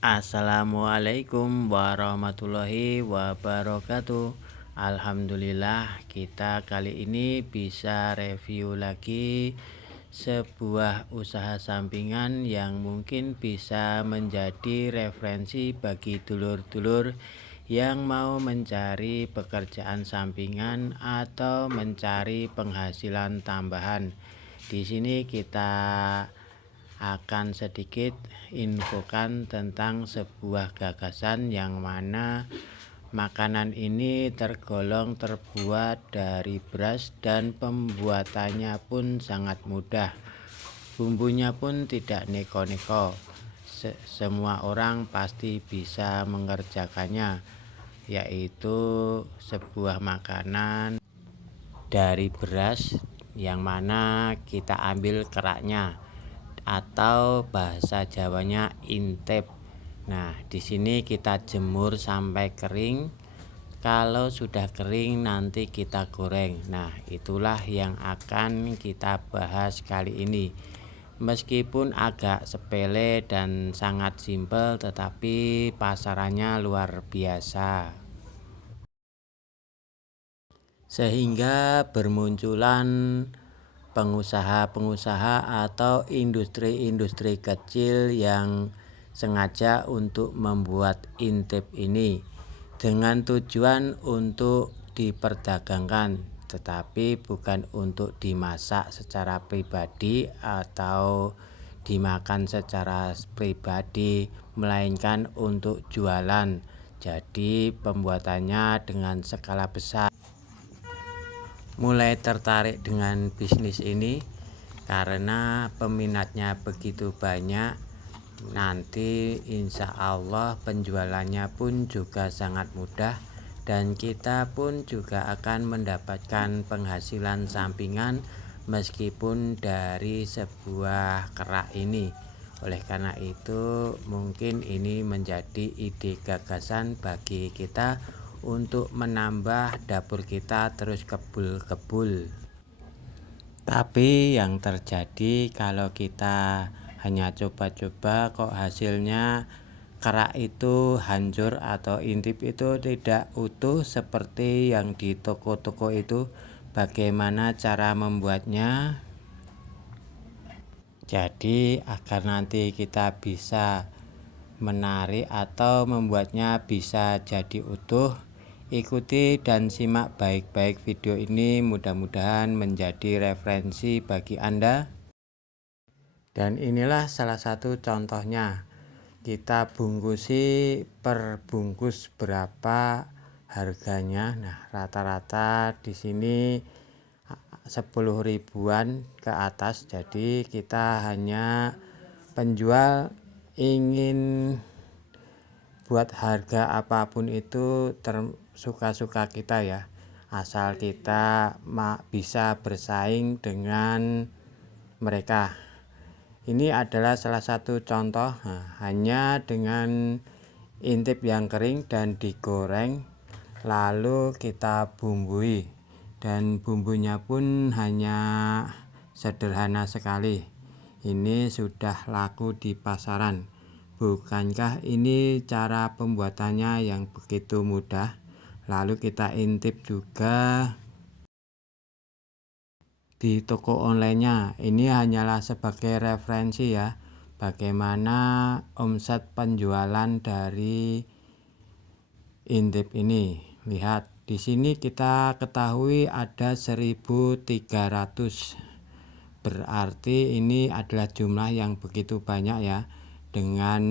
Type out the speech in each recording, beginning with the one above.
Assalamualaikum warahmatullahi wabarakatuh. Alhamdulillah kita kali ini bisa review lagi sebuah usaha sampingan yang mungkin bisa menjadi referensi bagi dulur-dulur yang mau mencari pekerjaan sampingan atau mencari penghasilan tambahan. Di sini kita akan sedikit infokan tentang sebuah gagasan yang mana makanan ini terbuat dari beras dan pembuatannya pun sangat mudah. Bumbunya pun tidak neko-neko. Semua orang pasti bisa mengerjakannya, yaitu sebuah makanan dari beras yang mana kita ambil keraknya atau bahasa Jawanya intip. Nah, di sini kita jemur sampai kering. Kalau sudah kering nanti kita goreng. Nah, itulah yang akan kita bahas kali ini. Meskipun agak sepele dan sangat simpel, tetapi pasarannya luar biasa. Sehingga bermunculan pengusaha-pengusaha atau industri-industri kecil yang sengaja untuk membuat intip ini dengan tujuan untuk diperdagangkan, tetapi bukan untuk dimasak secara pribadi atau dimakan secara pribadi, melainkan untuk jualan. Jadi pembuatannya dengan skala besar. Mulai tertarik dengan bisnis ini karena peminatnya begitu banyak. Nanti insya Allah penjualannya pun juga sangat mudah dan kita pun juga akan mendapatkan penghasilan sampingan meskipun dari sebuah kerak ini. Oleh karena itu mungkin ini menjadi ide gagasan bagi kita untuk menambah dapur kita terus kebul-kebul. Tapi yang terjadi kalau kita hanya coba-coba kok hasilnya kerak itu hancur atau intip itu tidak utuh seperti yang di toko-toko itu. Bagaimana cara membuatnya? Jadi agar nanti kita bisa menarik atau membuatnya bisa jadi utuh, ikuti dan simak baik-baik video ini, mudah-mudahan menjadi referensi bagi Anda. Dan inilah salah satu contohnya. Kita bungkusi per bungkus berapa harganya. Nah, rata-rata di sini 10 ribuan ke atas. Jadi kita hanya penjual ingin buat harga apapun itu tersuka-suka kita ya, asal kita bisa bersaing dengan mereka. Ini adalah salah satu contoh. Hanya dengan intip yang kering dan digoreng lalu kita bumbui, dan bumbunya pun hanya sederhana sekali. Ini sudah laku di pasaran. Bukankah ini cara pembuatannya yang begitu mudah? Lalu kita intip juga di toko online-nya. Ini hanyalah sebagai referensi ya, bagaimana omset penjualan dari intip ini. Lihat, di sini kita ketahui ada 1.300. Berarti ini adalah jumlah yang begitu banyak ya. Dengan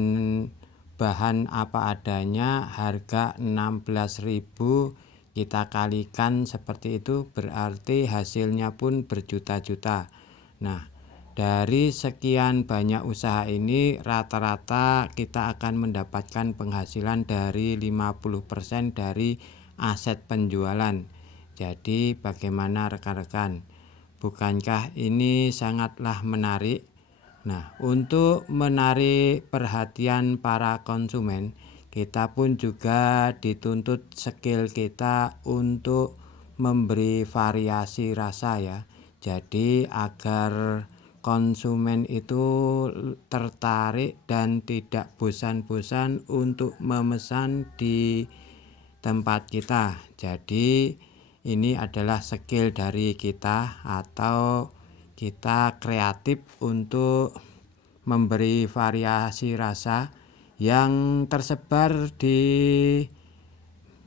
bahan apa adanya, harga 16.000, kita kalikan seperti itu, berarti hasilnya pun berjuta-juta. Nah, dari sekian banyak usaha ini rata-rata kita akan mendapatkan penghasilan dari 50% dari aset penjualan. Jadi bagaimana rekan-rekan? Bukankah ini sangatlah menarik? Nah, untuk menarik perhatian para konsumen, kita pun juga dituntut skill kita untuk memberi variasi rasa ya. Jadi agar konsumen itu tertarik dan tidak bosan-bosan untuk memesan di tempat kita. Jadi ini adalah skill dari kita atau kita kreatif untuk memberi variasi rasa yang tersebar di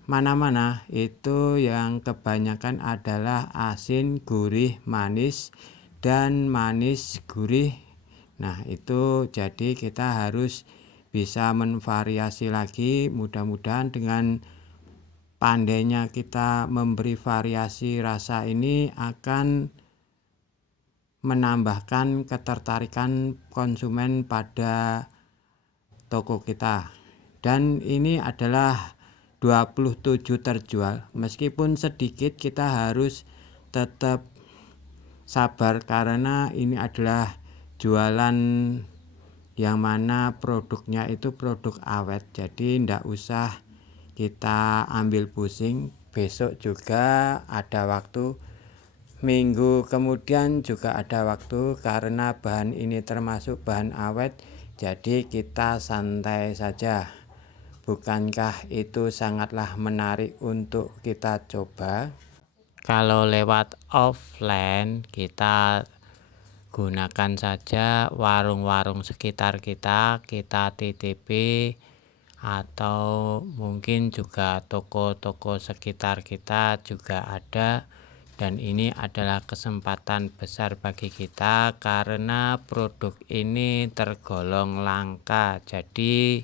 mana-mana. Itu yang kebanyakan adalah asin, gurih, manis, dan manis gurih. Nah, itu jadi kita harus bisa menvariasi lagi. Mudah-mudahan dengan pandainya kita memberi variasi rasa ini akan menambahkan ketertarikan konsumen pada toko kita. Dan ini adalah 27 terjual. Meskipun sedikit, kita harus tetap sabar karena ini adalah jualan yang mana produknya itu produk awet. Jadi tidak usah kita ambil pusing. Besok juga ada waktu, minggu kemudian juga ada waktu, karena bahan ini termasuk bahan awet. Jadi kita santai saja. Bukankah itu sangatlah menarik untuk kita coba? Kalau lewat offline, kita gunakan saja warung-warung sekitar kita titipi, atau mungkin juga toko-toko sekitar kita juga ada. Dan ini adalah kesempatan besar bagi kita karena produk ini tergolong langka. Jadi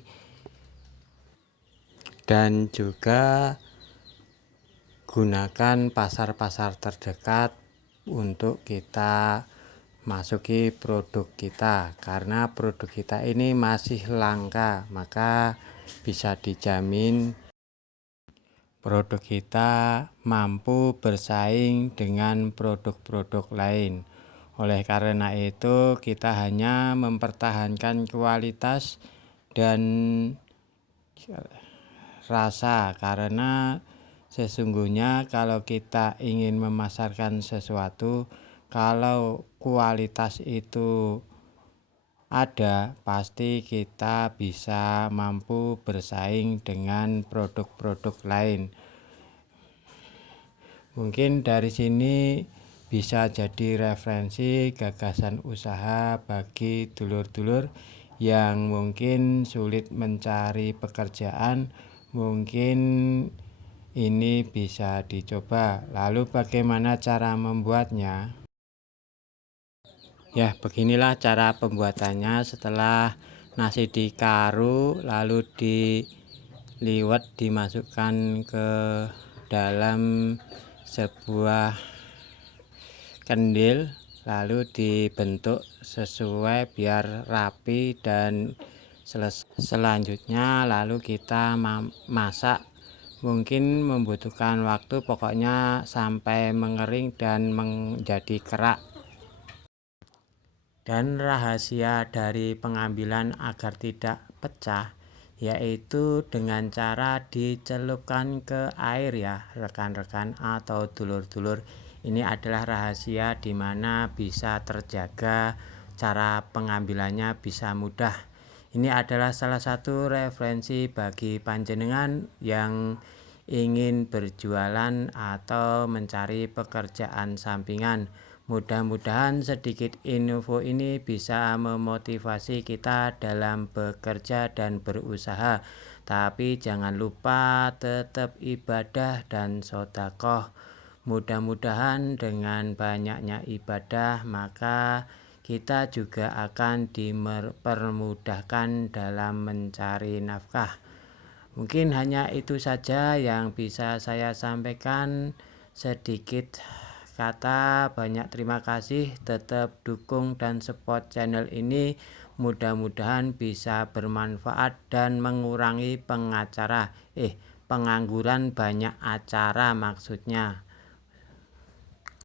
dan juga gunakan pasar-pasar terdekat untuk kita masuki produk kita, karena produk kita ini masih langka, maka bisa dijamin produk kita mampu bersaing dengan produk-produk lain. Oleh karena itu kita hanya mempertahankan kualitas dan rasa, karena sesungguhnya kalau kita ingin memasarkan sesuatu, kalau kualitas itu ada, pasti kita bisa mampu bersaing dengan produk-produk lain. Mungkin dari sini bisa jadi referensi gagasan usaha bagi dulur-dulur yang mungkin sulit mencari pekerjaan. Mungkin ini bisa dicoba. Lalu bagaimana cara membuatnya? Ya, beginilah cara pembuatannya. Setelah nasi dikaru, lalu diliwet, dimasukkan ke dalam sebuah kendil, lalu dibentuk sesuai biar rapi, dan selanjutnya lalu kita masak. Mungkin membutuhkan waktu, pokoknya sampai mengering dan menjadi kerak. Dan rahasia dari pengambilan agar tidak pecah yaitu dengan cara dicelupkan ke air, ya rekan-rekan atau dulur-dulur. Ini adalah rahasia di mana bisa terjaga, cara pengambilannya bisa mudah. Ini adalah salah satu referensi bagi panjenengan yang ingin berjualan atau mencari pekerjaan sampingan. Mudah-mudahan sedikit info ini bisa memotivasi kita dalam bekerja dan berusaha. Tapi jangan lupa tetap ibadah dan sedekah. Mudah-mudahan dengan banyaknya ibadah, maka kita juga akan dipermudahkan dalam mencari nafkah. Mungkin hanya itu saja yang bisa saya sampaikan. Sedikit kata, banyak terima kasih. Tetap dukung dan support channel ini. Mudah-mudahan bisa bermanfaat dan mengurangi pengangguran, banyak acara maksudnya.